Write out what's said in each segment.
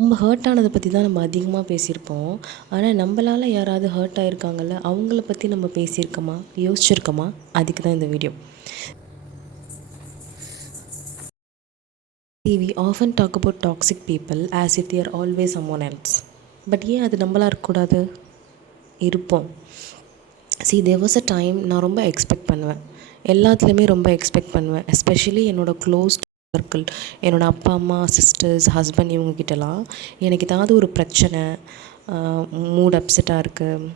நம்ம ஹர்ட் ஆனதை பற்றி தான் நம்ம அதிகமாக பேசியிருப்போம். ஆனால் நம்மளால் யாராவது ஹர்ட் ஆகிருக்காங்கல்ல, அவங்கள பற்றி நம்ம பேசியிருக்கோமா, யோசிச்சிருக்கோமா? அதுக்கு தான் இந்த video. See, we often talk about toxic people as if they are always someone else. But ஏன் அது நம்மளாக இருக்கக்கூடாது? இருப்போம். See, there was a time நான் ரொம்ப எக்ஸ்பெக்ட் பண்ணுவேன். எல்லாத்துலேயுமே ரொம்ப எக்ஸ்பெக்ட் பண்ணுவேன். எஸ்பெஷலி என்னோடய க்ளோஸ் சர்க்கிள், என்னோடய அப்பா அம்மா, சிஸ்டர்ஸ், ஹஸ்பண்ட் இவங்கக்கிட்டலாம் எனக்கு ஏதாவது ஒரு பிரச்சனை, மூட் அப்செட்டாக இருக்குது,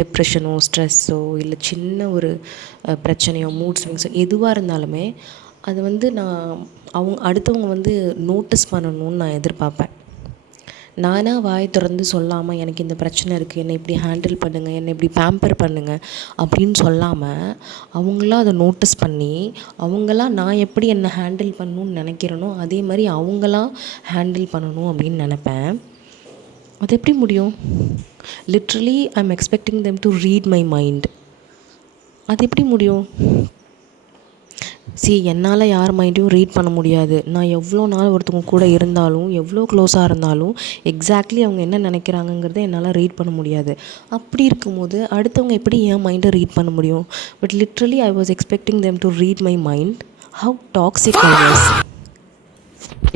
டிப்ரெஷனோ ஸ்ட்ரெஸ்ஸோ இல்லை சின்ன ஒரு பிரச்சனையோ மூட் ஸ்விங்ஸோ எதுவாக இருந்தாலுமே அது வந்து நான் அடுத்தவங்க நோட்டீஸ் பண்ணணும்னு நான் எதிர்பார்ப்பேன். நானாக வாய் திறந்து சொல்லாமல் எனக்கு இந்த பிரச்சனை இருக்குது, என்னை இப்படி ஹேண்டில் பண்ணுங்கள், என்னை இப்படி பேம்பர் பண்ணுங்கள் அப்படின்னு சொல்லாமல் அவங்களாம் அதை நோட்டீஸ் பண்ணி அவங்களாம் நான் எப்படி என்னை ஹேண்டில் பண்ணணும்னு நினைக்கிறேனோ அதே மாதிரி அவங்களாம் ஹேண்டில் பண்ணணும் அப்படின்னு நினப்பேன். அது எப்படி முடியும்? Literally I am expecting them to read my mind. அது எப்படி முடியும்? என்னால் யார் மைண்டையும் ரீட் பண்ண முடியாது. நான் எவ்வளோ நாள் ஒருத்தவங்க கூட இருந்தாலும், எவ்வளோ க்ளோஸாக இருந்தாலும் எக்ஸாக்ட்லி அவங்க என்ன நினைக்கிறாங்கங்கிறத என்னால் ரீட் பண்ண முடியாது. அப்படி இருக்கும்போது அடுத்தவங்க எப்படி என் மைண்டை ரீட் பண்ண முடியும்? But literally I was expecting them to read my mind. How toxic I was.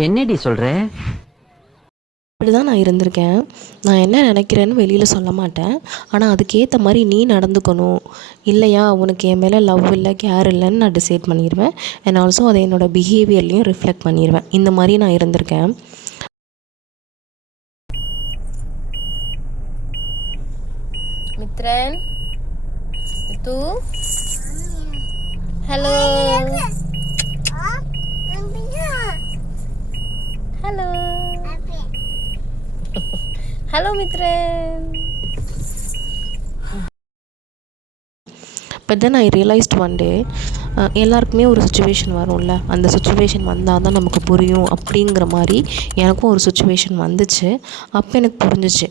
என்னடி சொல்கிற? இப்படி தான் நான் இருந்திருக்கேன். நான் என்ன நினைக்கிறேன்னு வெளியில் சொல்ல மாட்டேன். ஆனால் அதுக்கேற்ற மாதிரி நீ நடந்துக்கணும். இல்லையா, உனக்கு என் மேலே லவ் இல்லை, கேர் இல்லைன்னு நான் டிசைட் பண்ணிடுவேன். அண்ட் ஆல்சோ அதை என்னோடய பிஹேவியர்லேயும் ரிஃப்ளெக்ட் பண்ணிடுவேன். இந்த மாதிரி நான் இருந்திருக்கேன். Mithran, Mithu, hello hello hello Mithran. But then I realised one day, எல்லாருக்குமே ஒரு சுச்சுவேஷன் வரும்ல, அந்த சுச்சுவேஷன் வந்தால் தான் நமக்கு புரியும் அப்படிங்கிற மாதிரி எனக்கும் ஒரு சுச்சுவேஷன் வந்துச்சு. அப்போ எனக்கு புரிஞ்சிச்சு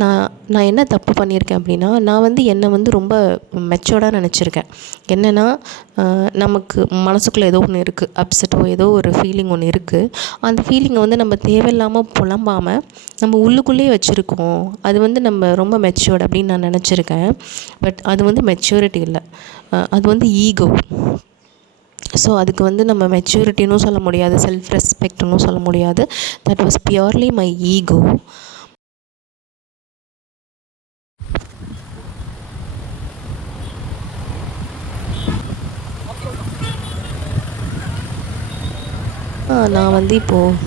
நான் என்ன தப்பு பண்ணியிருக்கேன் அப்படின்னா, நான் என்னை ரொம்ப மெச்சோர்டாக நினச்சிருக்கேன். என்னென்னா, நமக்கு மனசுக்குள்ளே ஏதோ ஒன்று இருக்குது, அப்செட்டோ ஏதோ ஒரு ஃபீலிங் ஒன்று இருக்குது. அந்த ஃபீலிங்கை நம்ம தேவையில்லாமல் புலம்பாமல் நம்ம உள்ளுக்குள்ளேயே வச்சுருக்கோம். அது நம்ம ரொம்ப மெச்சோர்டு அப்படின்னு நான் நினச்சிருக்கேன். பட் அது மெச்சூரிட்டி இல்லை, அது ஈகோ. ஸோ அதுக்கு நம்ம மெச்சூரிட்டின்னு சொல்ல முடியாது, செல்ஃப் ரெஸ்பெக்ட்னும் சொல்ல முடியாது. That was purely my ego. நான் இப்போது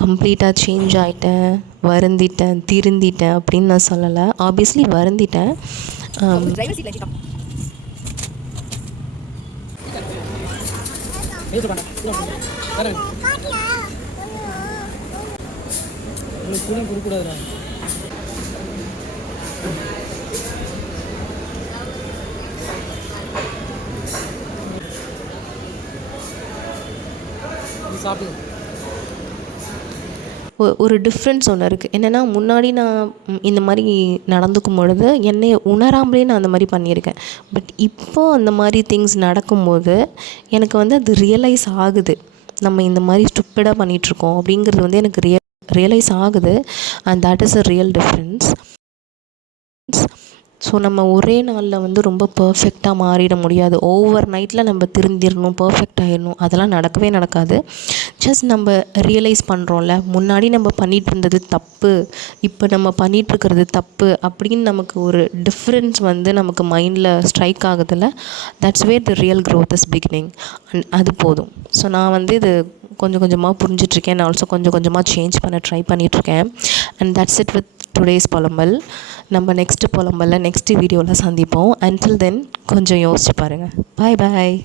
கம்ப்ளீட்டாக சேஞ்ச் ஆகிட்டேன், வருந்திட்டேன், திருந்திட்டேன் அப்படின்னு நான் சொல்லலை. ஆப்வியஸ்லி வருந்திட்டேன். ஒரு டிஃப்ரென்ஸ் ஒன்று இருக்குது. என்னென்னா, முன்னாடி நான் இந்த மாதிரி நடந்துக்கும் பொழுது என்னை உணராமலே நான் அந்த மாதிரி பண்ணியிருக்கேன். பட் இப்போது அந்த மாதிரி திங்ஸ் நடக்கும்போது எனக்கு அது ரியலைஸ் ஆகுது, நம்ம இந்த மாதிரி ஸ்டூப்பிடாக பண்ணிகிட்ருக்கோம் அப்படிங்கிறது எனக்கு ரியலைஸ் ஆகுது. And that is a real difference. So நம்ம ஒரே நாளில் ரொம்ப பர்ஃபெக்டாக மாறிட முடியாது. ஓவர் நைட்டில் நம்ம திருந்திடணும், பர்ஃபெக்ட் ஆகிடணும், அதெல்லாம் நடக்கவே நடக்காது. ஜஸ்ட் நம்ம ரியலைஸ் பண்ணுறோம்ல, முன்னாடி நம்ம பண்ணிகிட்டு இருந்தது தப்பு, இப்போ நம்ம பண்ணிகிட்ருக்கிறது தப்பு அப்படின்னு நமக்கு ஒரு டிஃப்ரென்ஸ் நமக்கு மைண்டில் ஸ்ட்ரைக் ஆகுதில்ல, that's where the real growth is beginning. அது போதும். ஸோ நான் இது கொஞ்சம் கொஞ்சமாக புரிஞ்சிட்ருக்கேன். நான் ஆல்சோ கொஞ்சம் கொஞ்சமாக சேஞ்ச் பண்ண ட்ரை பண்ணிகிட்ருக்கேன். And that's it with today's புலம்பல். நம்ம நெக்ஸ்ட்டு புலம்பலில் நெக்ஸ்ட்டு வீடியோவில் சந்திப்போம். அன்டில் தென் கொஞ்சம் யோசிச்சு பாருங்கள். பாய் பாய்.